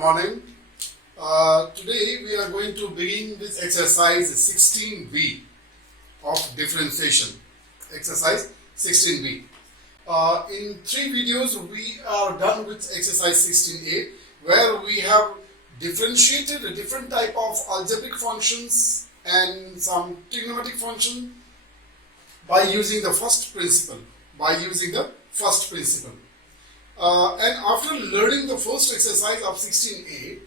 morning. Today we are going to begin with exercise 16b of differentiation. Exercise 16b. In 3 videos we are done with exercise 16a, where we have differentiated a different type of algebraic functions and some trigonometric function by using the first principle. And after learning the first exercise of 16a,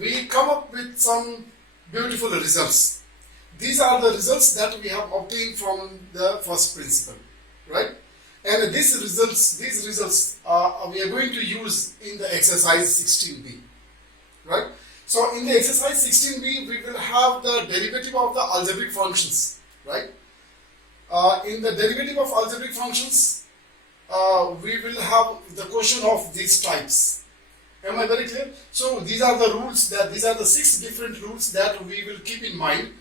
we come up with some beautiful results. These are the results that we have obtained from the first principle, right? And these results we are going to use in the exercise 16b, right? So in the exercise 16b, we will have the derivative of the algebraic functions, right? In the derivative of algebraic functions, we will have the question of these types. Am I very clear? So these are the rules, these are the 6 different rules that we will keep in mind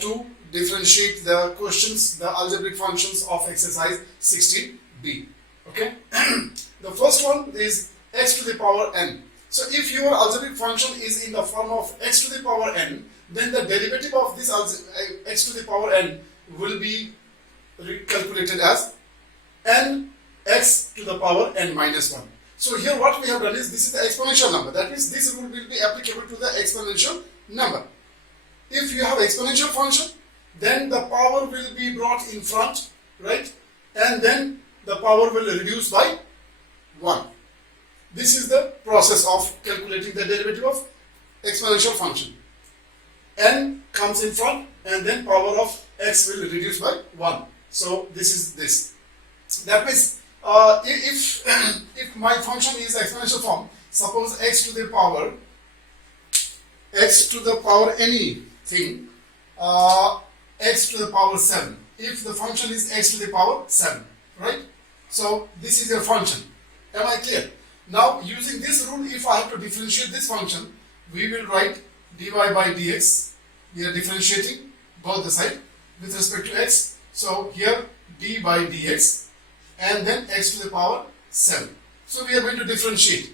to differentiate the questions, the algebraic functions of exercise 16b. Okay? The first one is x to the power n. So if your algebraic function is in the form of x to the power n, then the derivative of this x to the power n will be calculated as n x to the power n minus 1. So here what we have done is, this is the exponential number. That means this rule will be applicable to the exponential number. If you have exponential function, then the power will be brought in front, right? And then the power will reduce by 1. This is the process of calculating the derivative of exponential function. N comes in front and then power of x will reduce by 1. So this is this. That means if my function is exponential form, suppose x to the power anything, x to the power 7. If the function is x to the power 7, right? So this is your function. Am I clear? Now using this rule, if I have to differentiate this function, we will write dy by dx. We are differentiating both the side with respect to x. So here d by dx and then x to the power 7. So we are going to differentiate.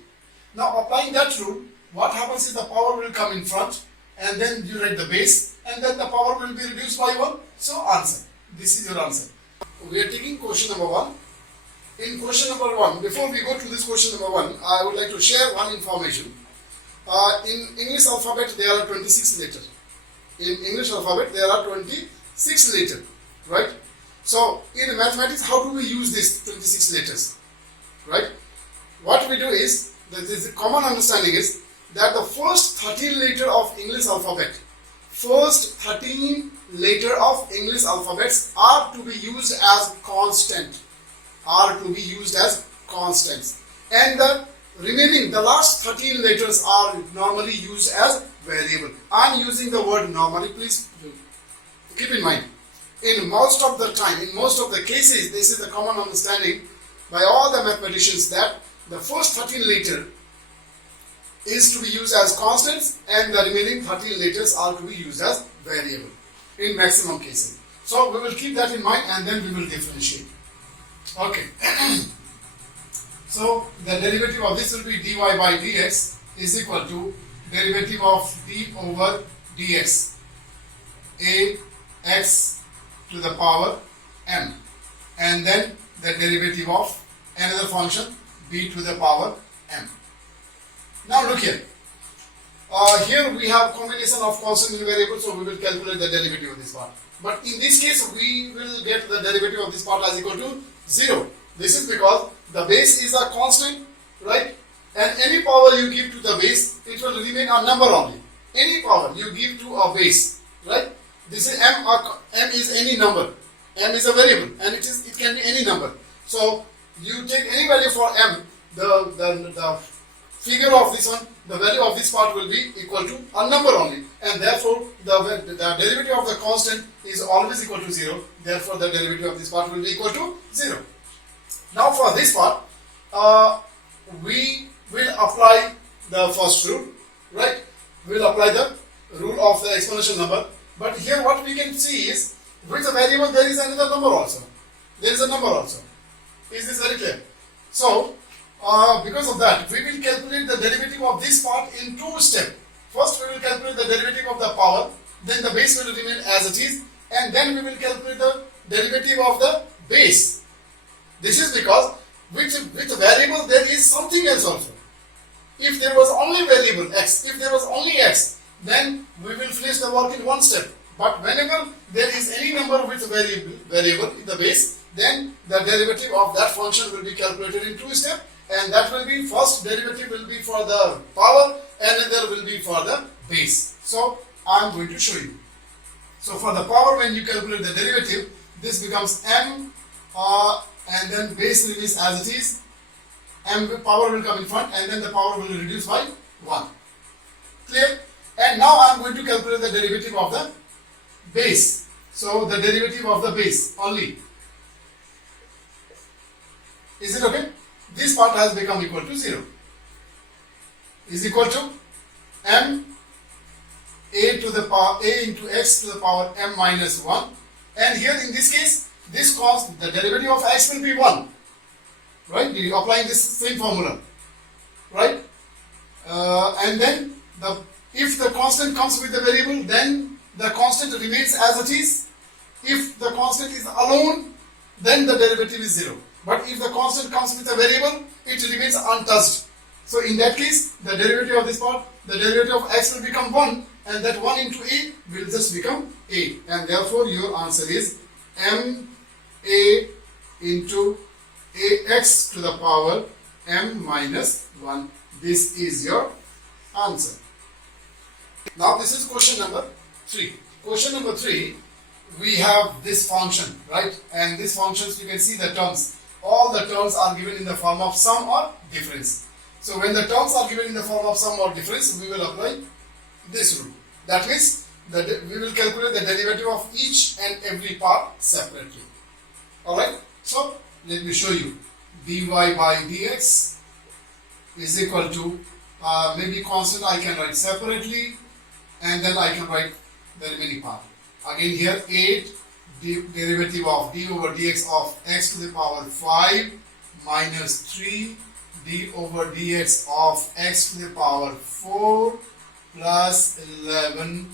Now applying that rule, what happens is the power will come in front and then you write the base and then the power will be reduced by 1. So answer. This is your answer. We are taking question number 1. In question number 1, before we go to this question number 1, I would like to share one information. In English alphabet there are 26 letters. In English alphabet there are 26 letters, right? So in mathematics, how do we use these 26 letters, right? What we do is, the common understanding is that the first 13 letter of English alphabet, are to be used as constant, and the remaining, the last 13 letters are normally used as variable. I am using the word normally, please keep in mind. In most of the time, in most of the cases, this is the common understanding by all the mathematicians, that the first 13 letter is to be used as constants and the remaining 13 letters are to be used as variable in maximum cases. So we will keep that in mind and then we will differentiate. Okay. So the derivative of this will be dy by dx is equal to derivative of d over dx, a x to the power m, and then the derivative of another function b to the power m. Now look here. Here we have combination of constant and variable, so we will calculate the derivative of this part. But in this case, we will get the derivative of this part as equal to 0. This is because the base is a constant, right? And any power you give to the base, it will remain a number only. Any power you give to a base, right? This is m is any number. M is a variable and it can be any number. So you take any value for m, the figure of this one, the value of this part will be equal to a number only, and therefore the derivative of the constant is always equal to 0. Therefore the derivative of this part will be equal to 0. Now for this part, we will apply the first rule, right? We will apply the rule of the exponential number. But here what we can see is, with the variable there is another number also. There is a number also. Is this very clear? So because of that, we will calculate the derivative of this part in two steps. First, we will calculate the derivative of the power, then the base will remain as it is, and then we will calculate the derivative of the base. This is because with variable there is something else also. If there was only variable x, if there was only x, then we will finish the work in one step. But whenever there is any number with variable in the base, then the derivative of that function will be calculated in two steps, and that will be first derivative will be for the power and another will be for the base. So I am going to show you. So for the power, when you calculate the derivative, this becomes m and then base remains as it is. M power will come in front and then the power will reduce by 1. Clear? And now I am going to calculate the derivative of the base. So the derivative of the base only. Is it okay? This part has become equal to 0. Is equal to m a to the power a into x to the power m minus 1. And here in this case, this constant, the derivative of x will be 1. Right? You are applying this same formula. Right? And then if the constant comes with the variable, then the constant remains as it is. If the constant is alone, then the derivative is 0. But if the constant comes with a variable, it remains untouched. So in that case, the derivative of this part, the derivative of x will become 1, and that 1 into a will just become a. And therefore your answer is m a into ax to the power m minus 1. This is your answer. Now this is question number 3. Question number 3, we have this function, right? And these functions, you can see the terms. All the terms are given in the form of sum or difference. So when the terms are given in the form of sum or difference, we will apply this rule. That means that we will calculate the derivative of each and every part separately. Alright, so let me show you. dy by dx is equal to, maybe constant I can write separately, and then I can write the remaining part. Again here 8 derivative of d over dx of x to the power 5 minus 3 d over dx of x to the power 4 plus 11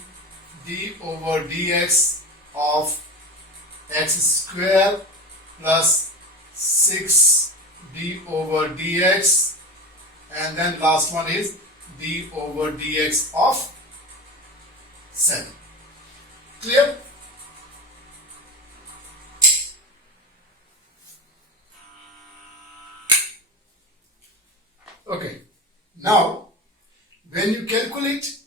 d over dx of x square plus 6 d over dx, and then last one is d over dx of 7. Clear? Okay, now when you calculate,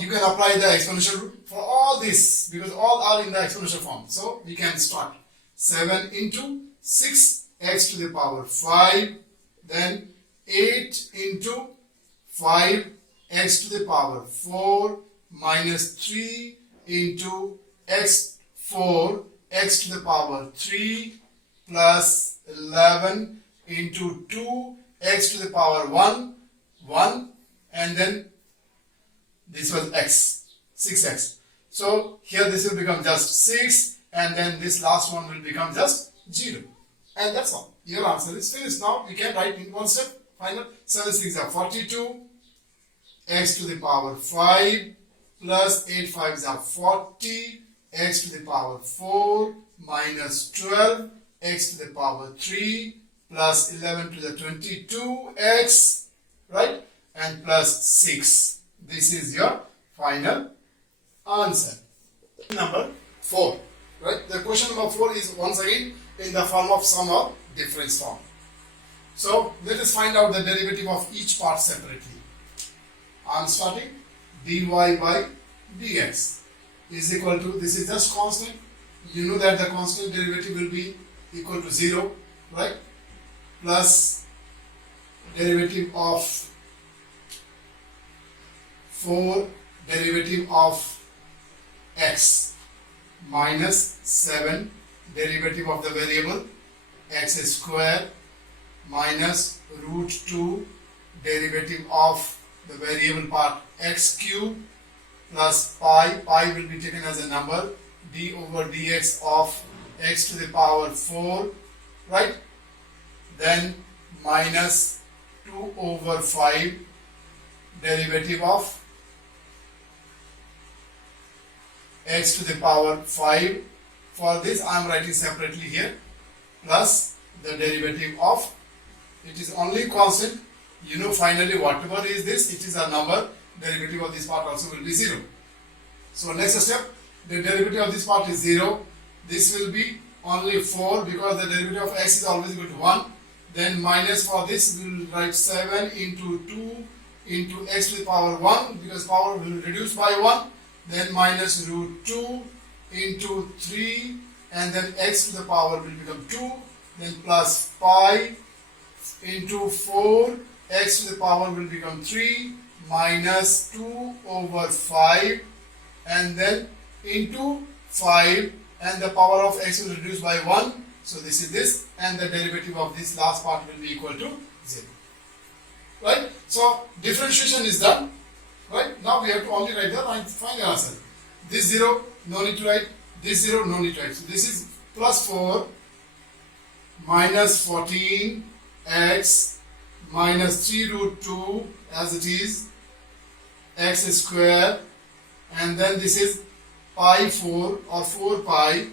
you can apply the exponential rule for all this because all are in the exponential form. So we can start 7 into 6x to the power 5, then 8 into 5x to the power 4 minus 3 into x4 x to the power 3 plus 11 into 2 x to the power 1, and then this was x, 6x. So here this will become just 6, and then this last one will become just 0. And that's all. Your answer is finished. Now we can write in one step. Final 7 6 are 42, x to the power 5 plus 8 5 are 40, x to the power 4 minus 12, x to the power 3 plus 11 to the 22x, right, and plus 6. This is your final answer. Number 4, right? The question number 4 is once again in the form of sum or difference form. So let us find out the derivative of each part separately. I am starting dy by dx is equal to, this is just constant. You know that the constant derivative will be equal to 0, right? Plus derivative of 4 derivative of x minus 7 derivative of the variable x square minus root 2 derivative of the variable part x cube plus pi will be taken as a number, d over dx of x to the power 4, right? Then minus 2 over 5 derivative of x to the power 5. For this I am writing separately here, plus the derivative of, it is only constant, you know, finally whatever is this, it is a number, derivative of this part also will be 0. So next step, the derivative of this part is 0, this will be only 4 because the derivative of x is always equal to 1. Then minus, for this we will write 7 into 2 into x to the power 1 because power will reduce by 1. Then minus root 2 into 3, and then x to the power will become 2. Then plus 5 into 4, x to the power will become 3 minus 2 over 5, and then into 5, and the power of x will reduce by 1. So this is this, and the derivative of this last part will be equal to 0. Right? So differentiation is done. Right? Now we have to only write the final answer. This 0, no need to write. This 0, no need to write. So this is plus 4 minus 14 x minus 3 root 2 as it is x square, and then this is pi 4 or 4 pi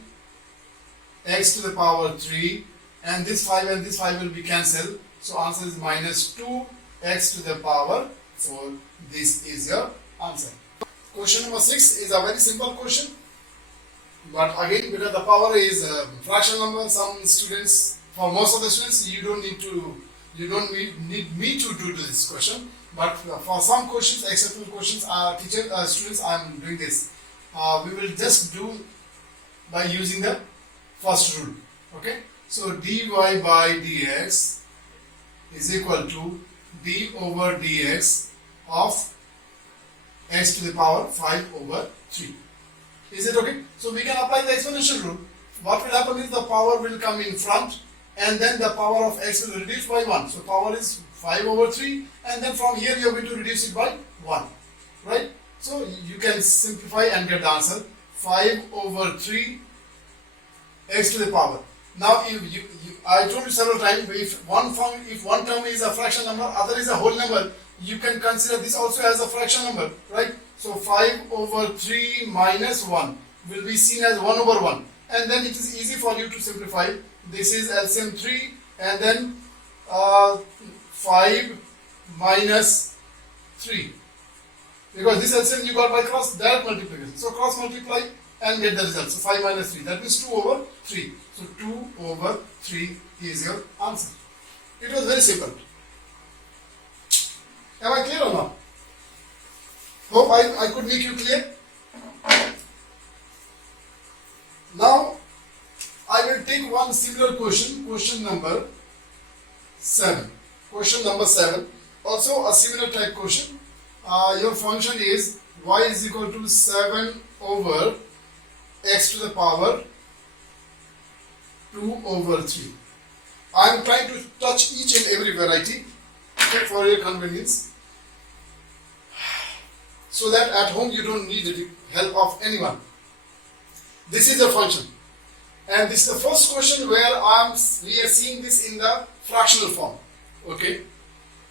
x to the power 3, and this 5 and this 5 will be cancelled. So answer is minus 2 x to the power 4. This is your answer. Question number 6 is a very simple question, but again, because the power is a fraction number, some students, for most of the students, you don't need me to do this question. But for some questions, exceptional questions, students, I am doing this. We will just do by using the first rule. Okay. So dy by dx is equal to d over dx of x to the power 5 over 3. Is it okay? So we can apply the exponential rule. What will happen is the power will come in front, and then the power of x will reduce by 1. So power is 5 over 3, and then from here you are going to reduce it by 1. Right? So you can simplify and get the answer. 5 over 3 x to the power. Now I told you several times, if one term is a fraction number, other is a whole number, you can consider this also as a fraction number, right? So 5 over 3 minus 1 will be seen as 1 over 1, and then it is easy for you to simplify. This is LCM 3, and then 5 minus 3, because this LCM you got by cross direct multiplication. So cross multiply and get the result. So 5 minus 3, that means 2 over 3. So 2 over 3 is your answer. It was very simple. Am I clear or not? Hope I could make you clear. Now I will take one similar question, question number 7. Question number 7, also a similar type question. Your function is y is equal to 7 over x to the power 2 over 3. I am trying to touch each and every variety, okay, for your convenience, so that at home you don't need the help of anyone. This is the function, and this is the first question where we are seeing this in the fractional form. Okay.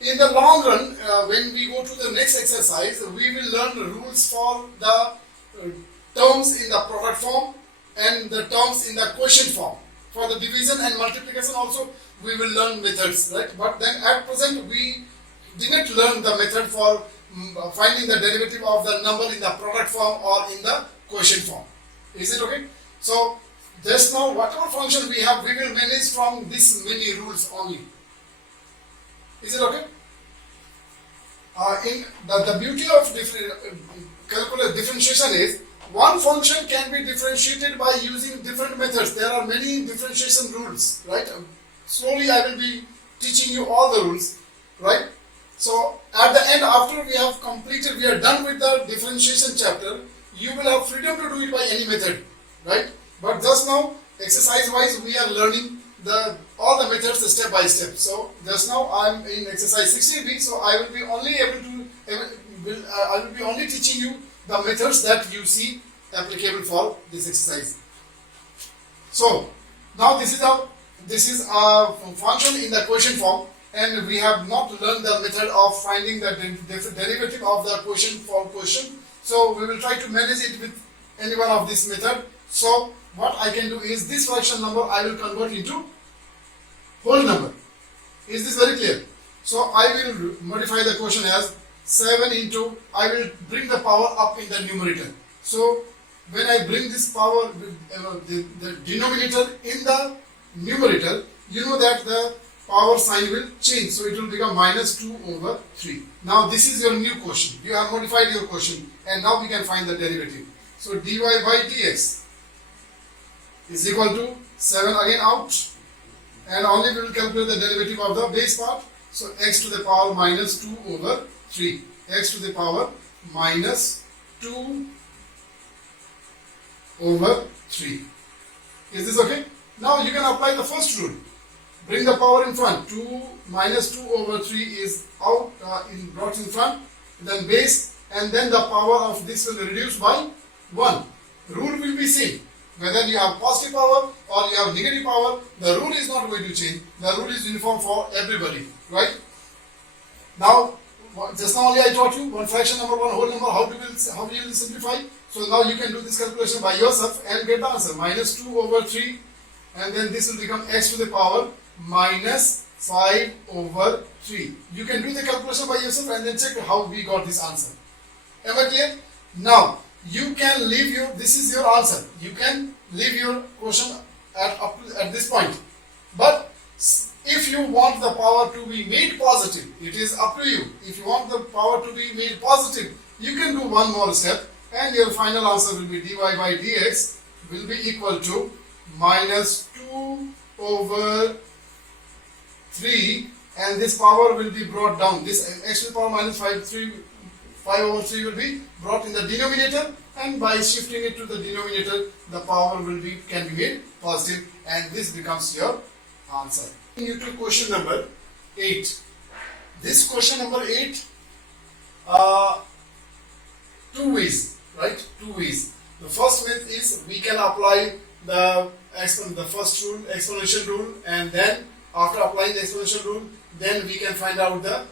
In the long run, when we go to the next exercise, we will learn the rules for the terms in the product form and the terms in the quotient form. For the division and multiplication also, we will learn methods, right? But then at present, we didn't learn the method for finding the derivative of the number in the product form or in the quotient form. Is it okay? So just now, whatever function we have, we will manage from these many rules only. Is it okay? In the beauty of calculus differentiation is, one function can be differentiated by using different methods. There are many differentiation rules, right? Slowly I will be teaching you all the rules, right? So at the end, after we have completed, we are done with the differentiation chapter, you will have freedom to do it by any method, right? But just now, exercise wise, we are learning all the methods step by step. So just now I am in exercise 16b, so I will be only teaching you the methods that you see applicable for this exercise. So now this is a function in the quotient form. and we have not learned the method of finding the derivative of the quotient for quotient. So we will try to manage it with any one of this method. So what I can do is this fraction number I will convert into whole number. Is this very clear? So I will modify the quotient as 7 into, I will bring the power up in the numerator. So when I bring this power, the denominator in the numerator, you know that the power sign will change. So it will become minus 2 over 3. Now this is your new quotient. You have modified your quotient and now we can find the derivative. So dy by dx is equal to 7 again out, and only we will calculate the derivative of the base part. So x to the power minus 2 over 3. X to the power minus 2 over 3. Is this okay? Now you can apply the first rule. Bring the power in front. 2 minus 2 over 3 is out brought in front. Then base, and then the power of this will reduce by 1. Rule will be same. Whether you have positive power or you have negative power, the rule is not going to change. The rule is uniform for everybody, right? Now, just now only I taught you one fraction number, one whole number, how you will simplify. So now you can do this calculation by yourself and get the answer. Minus 2 over 3, and then this will become x to the power minus 5 over 3. You can do the calculation by yourself and then check how we got this answer. Am I clear? Now, you can leave this is your answer. You can leave your question at this point. But if you want the power to be made positive, it is up to you. If you want the power to be made positive, you can do one more step and your final answer will be dy by dx will be equal to minus 2 over 3, and this power will be brought down. This x to the power minus 5 over 3 will be brought in the denominator, and by shifting it to the denominator, the power can be made positive, and this becomes your answer. You to question number 8. This question number 8, two ways, right? Two ways. The first way is we can apply the first rule, exponential rule, and then after applying the exponential rule, then we can find out the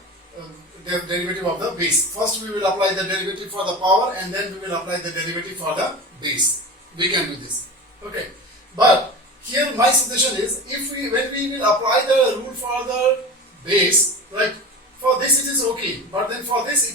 derivative of the base. First we will apply the derivative for the power, and then we will apply the derivative for the base. We can do this. Okay. But here my suggestion is, when we will apply the rule for the base, right? For this it is okay, but then for this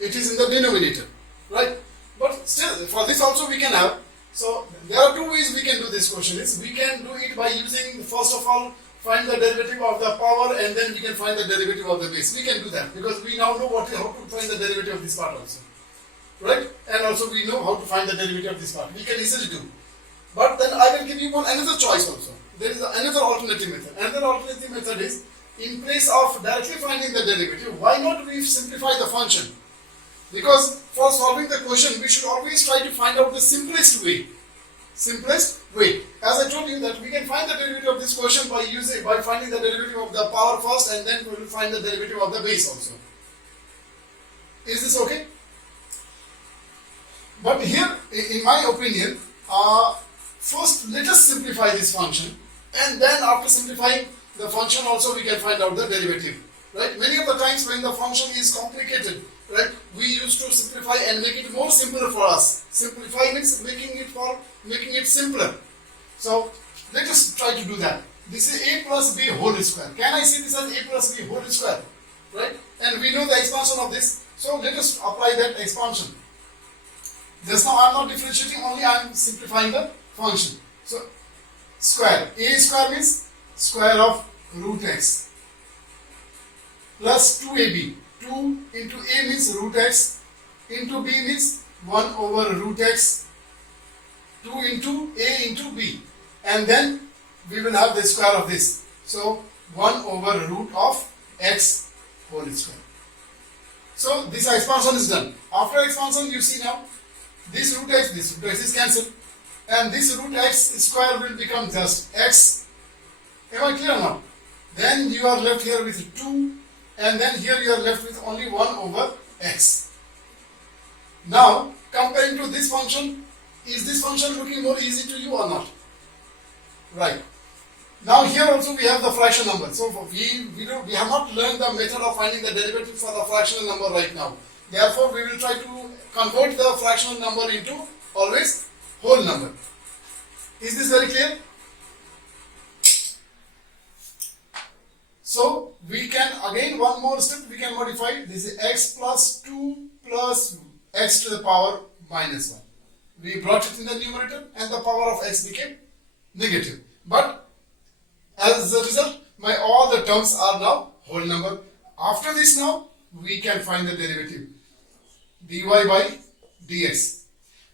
it is in the denominator, right? But still, for this also we can have. So there are two ways we can do this question. We can do it by using, first of all, find the derivative of the power, and then we can find the derivative of the base. We can do that because we now know how to find the derivative of this part also, right? And also we know how to find the derivative of this part. We can easily do. But then I will give you another choice also. There is another alternative method. Another alternative method is, in place of directly finding the derivative, why not we simplify the function? Because for solving the question, we should always try to find out the simplest way. Simplest way. As I told you that we can find the derivative of this question by finding the derivative of the power first, and then we will find the derivative of the base also. Is this okay? But here, in my opinion, first let us simplify this function, and then after simplifying the function also we can find out the derivative. Right? Many of the times when the function is complicated, right, we used to simplify and make it more simpler for us. Simplify means making it simpler. So let us try to do that. This is a plus b whole square. Can I see this as a plus b whole square? Right? And we know the expansion of this. So let us apply that expansion. Just now I am not differentiating, only I am simplifying the function. So square. A square means square of root x plus 2ab. 2 into a means root x, into b means 1 over root x, 2 into a into b, and then we will have the square of this. So 1 over root of x whole square. So this expansion is done. After expansion, you see now this root x is cancelled, and this root x square will become just x. Am I clear now? Then you are left here with 2, and then here you are left with only 1 over x. Now, comparing to this function, is this function looking more easy to you or not? Right. Now here also we have the fraction number. So we have not learned the method of finding the derivative for the fractional number right now. Therefore, we will try to convert the fractional number into always whole number. Is this very clear? So we can again one more step we can modify. This is x plus 2 plus x to the power minus 1. We brought it in the numerator and the power of x became negative. But as a result, all the terms are now whole number. After this now, we can find the derivative. dy by dx.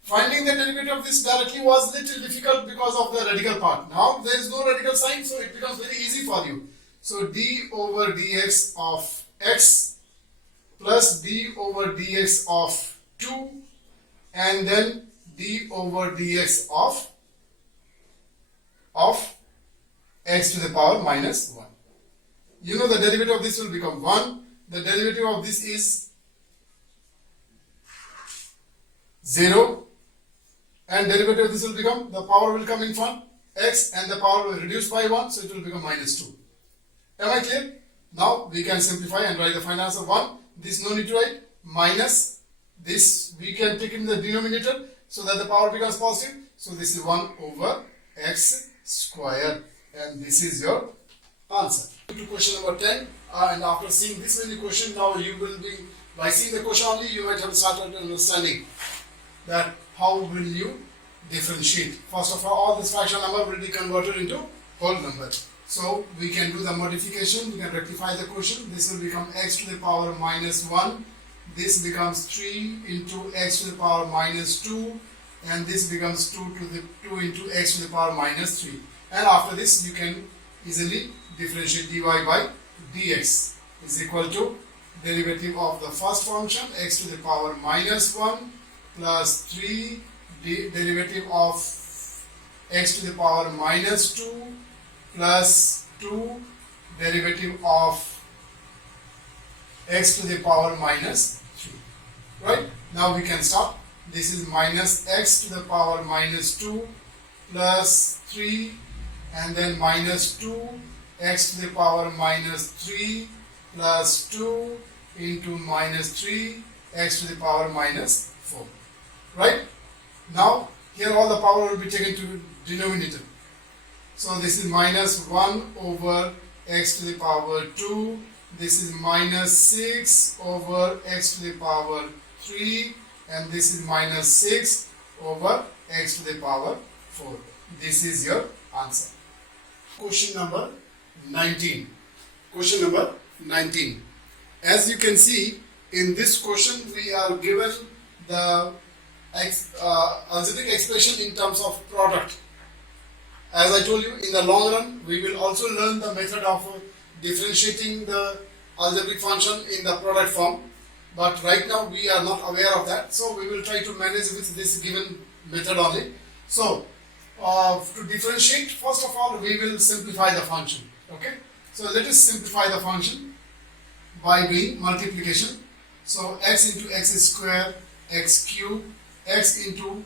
Finding the derivative of this directly was little difficult because of the radical part. Now there is no radical sign, so it becomes very easy for you. So d over dx of x plus d over dx of 2 and then d over dx of x to the power minus 1. You know the derivative of this will become 1. The derivative of this is 0 and derivative of this will become, the power will come in front, x, and the power will reduce by 1, so it will become minus 2. Am I clear? Now we can simplify and write the final answer 1. This no need to write, minus this we can take in the denominator so that the power becomes positive. So this is 1 over x square, and this is your answer. To question number 10, and after seeing this many questions, now you will be, by seeing the question only, you might have started understanding that how will you differentiate. First of all this fraction number will be converted into whole number. So we can do the modification, we can rectify the question. This will become x to the power minus 1. This becomes 3 into x to the power minus 2, and this becomes 2 into x to the power minus 3. And after this you can easily differentiate dy by dx is equal to derivative of the first function x to the power minus 1 plus 3 derivative of x to the power minus 2 plus 2 derivative of x to the power minus 3. Right? Now we can start. This is minus x to the power minus 2 plus 3 and then minus 2 x to the power minus 3 plus 2 into minus 3 x to the power minus 4. Right? Now here all the power will be taken to denominator. So this is minus 1 over x to the power 2. This is minus 6 over x to the power 3. And this is minus 6 over x to the power 4. This is your answer. Question number 19. Question number 19. As you can see, in this question we are given the algebraic expression in terms of product. As I told you, in the long run, we will also learn the method of differentiating the algebraic function in the product form. But right now we are not aware of that, so we will try to manage with this given method only. So, to differentiate, first of all, we will simplify the function. Okay? So let us simplify the function by doing multiplication. So x into x square, x cube, x into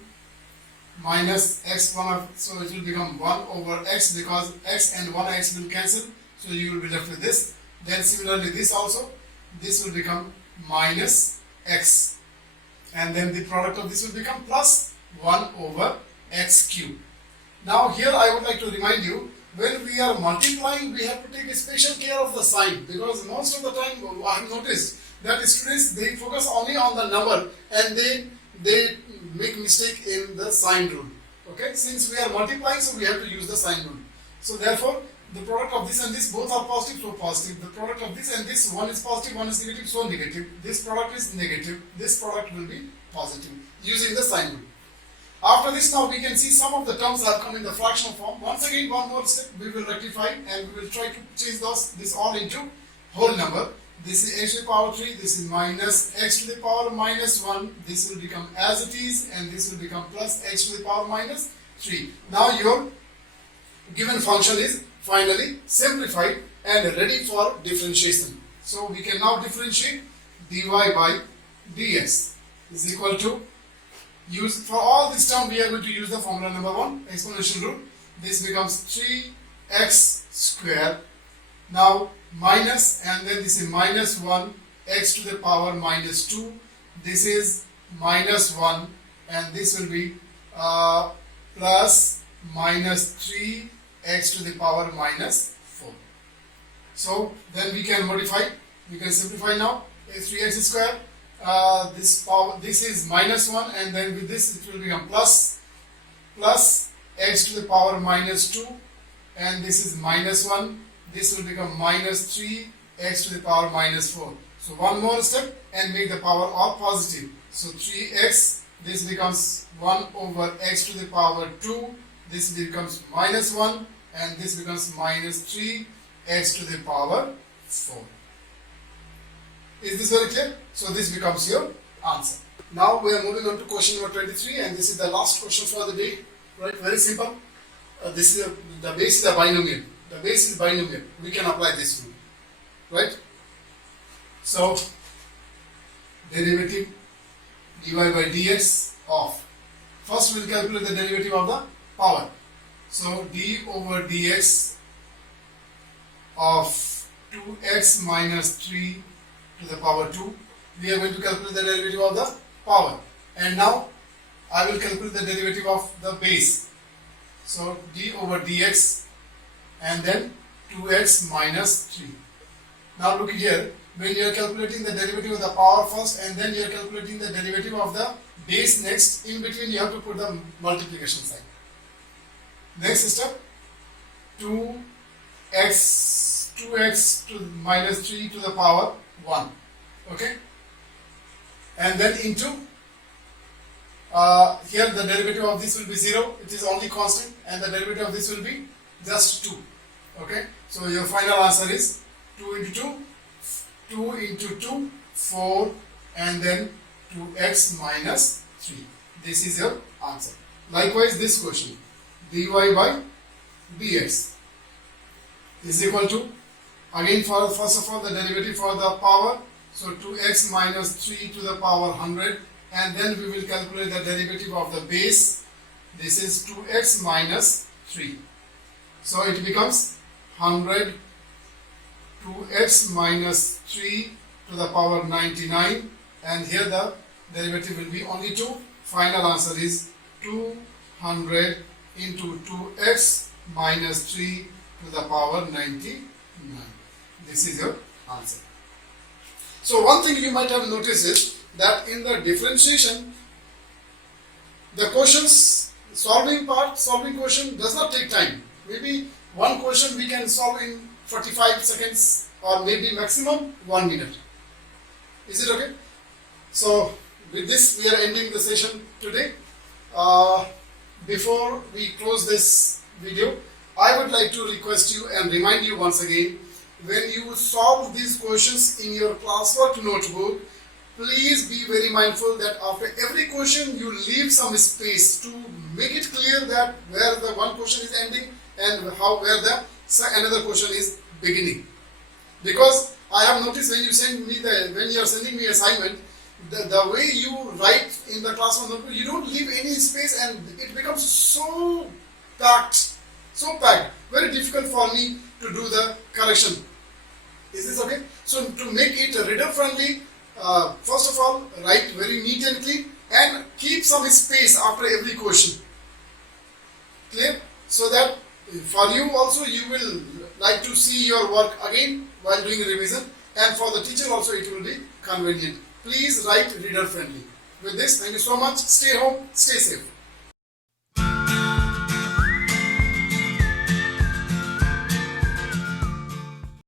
minus x1, so it will become 1 over x because x and 1x will cancel, so you will be left with this. Then similarly this also, this will become minus x, and then the product of this will become plus 1 over x cube. Now here I would like to remind you, when we are multiplying we have to take a special care of the sign, because most of the time I have noticed that students, they focus only on the number and they make mistake in the sign rule. Okay, since we are multiplying, so we have to use the sign rule. So therefore the product of this and this both are positive, so positive. The product of this and this, one is positive, one is negative, so negative. This product is negative, this product will be positive using the sign rule. After this, now we can see some of the terms have come in the fractional form. Once again, one more step we will rectify and we will try to change this all into whole number. This is x to the power 3, this is minus x to the power minus 1, this will become as it is, and this will become plus x to the power minus 3. Now your given function is finally simplified and ready for differentiation. So we can now differentiate dy by dx is equal to, for all this term we are going to use the formula number 1, exponential rule. This becomes 3 x square. Now minus, and then this is minus 1 x to the power minus 2. This is minus 1, and this will be plus minus 3 x to the power minus 4. So then we can modify, we can simplify now. 3x square, this is minus 1, and then with this it will become plus x to the power minus 2, and this is minus 1, this will become minus 3 x to the power minus 4. So one more step and make the power all positive. So 3x, this becomes 1 over x to the power 2, this becomes minus 1, and this becomes minus 3 x to the power 4. Is this very clear? So this becomes your answer. Now we are moving on to question number 23, and this is the last question for the day. Right? Very simple. This is the base is a binomial. The base is binomial. We can apply this rule. Right? So derivative dy by dx of, first we will calculate the derivative of the power. So d over dx of 2x minus 3 to the power 2. We are going to calculate the derivative of the power. And now I will calculate the derivative of the base. So d over dx and then 2x minus 3. Now look here, when you are calculating the derivative of the power first, and then you are calculating the derivative of the base next, in between you have to put the multiplication sign. Next step, 2x to minus 3 to the power 1. Okay? And then into, here the derivative of this will be 0, it is only constant, and the derivative of this will be just 2. Okay? So your final answer is 2 into 2, 2 into 2, 4, and then 2x minus 3. This is your answer. Likewise, this question, dy by dx is equal to, again for first of all the derivative for the power, so 2x minus 3 to the power 100, and then we will calculate the derivative of the base. This is 2x minus 3. So it becomes 100 2x minus 3 to the power 99, and here the derivative will be only 2. Final answer is 200 into 2x minus 3 to the power 99. This is your answer. So one thing you might have noticed is that in the differentiation, the questions, solving question does not take time. Maybe one question we can solve in 45 seconds or maybe maximum 1 minute. Is it okay? So with this we are ending the session today. Before we close this video, I would like to request you and remind you once again, when you solve these questions in your classwork notebook, please be very mindful that after every question you leave some space to make it clear that where the one question is ending and where the another question is beginning. Because I have noticed when you are sending me assignment, the way you write in the classroom notebook, you don't leave any space, and it becomes so packed, very difficult for me to do the correction. Is this okay? So to make it reader friendly, first of all, write very neat and clean and keep some space after every question. Clear? So that for you also, you will like to see your work again while doing revision, and for the teacher also it will be convenient. Please write reader friendly. With this, thank you so much. Stay home, stay safe.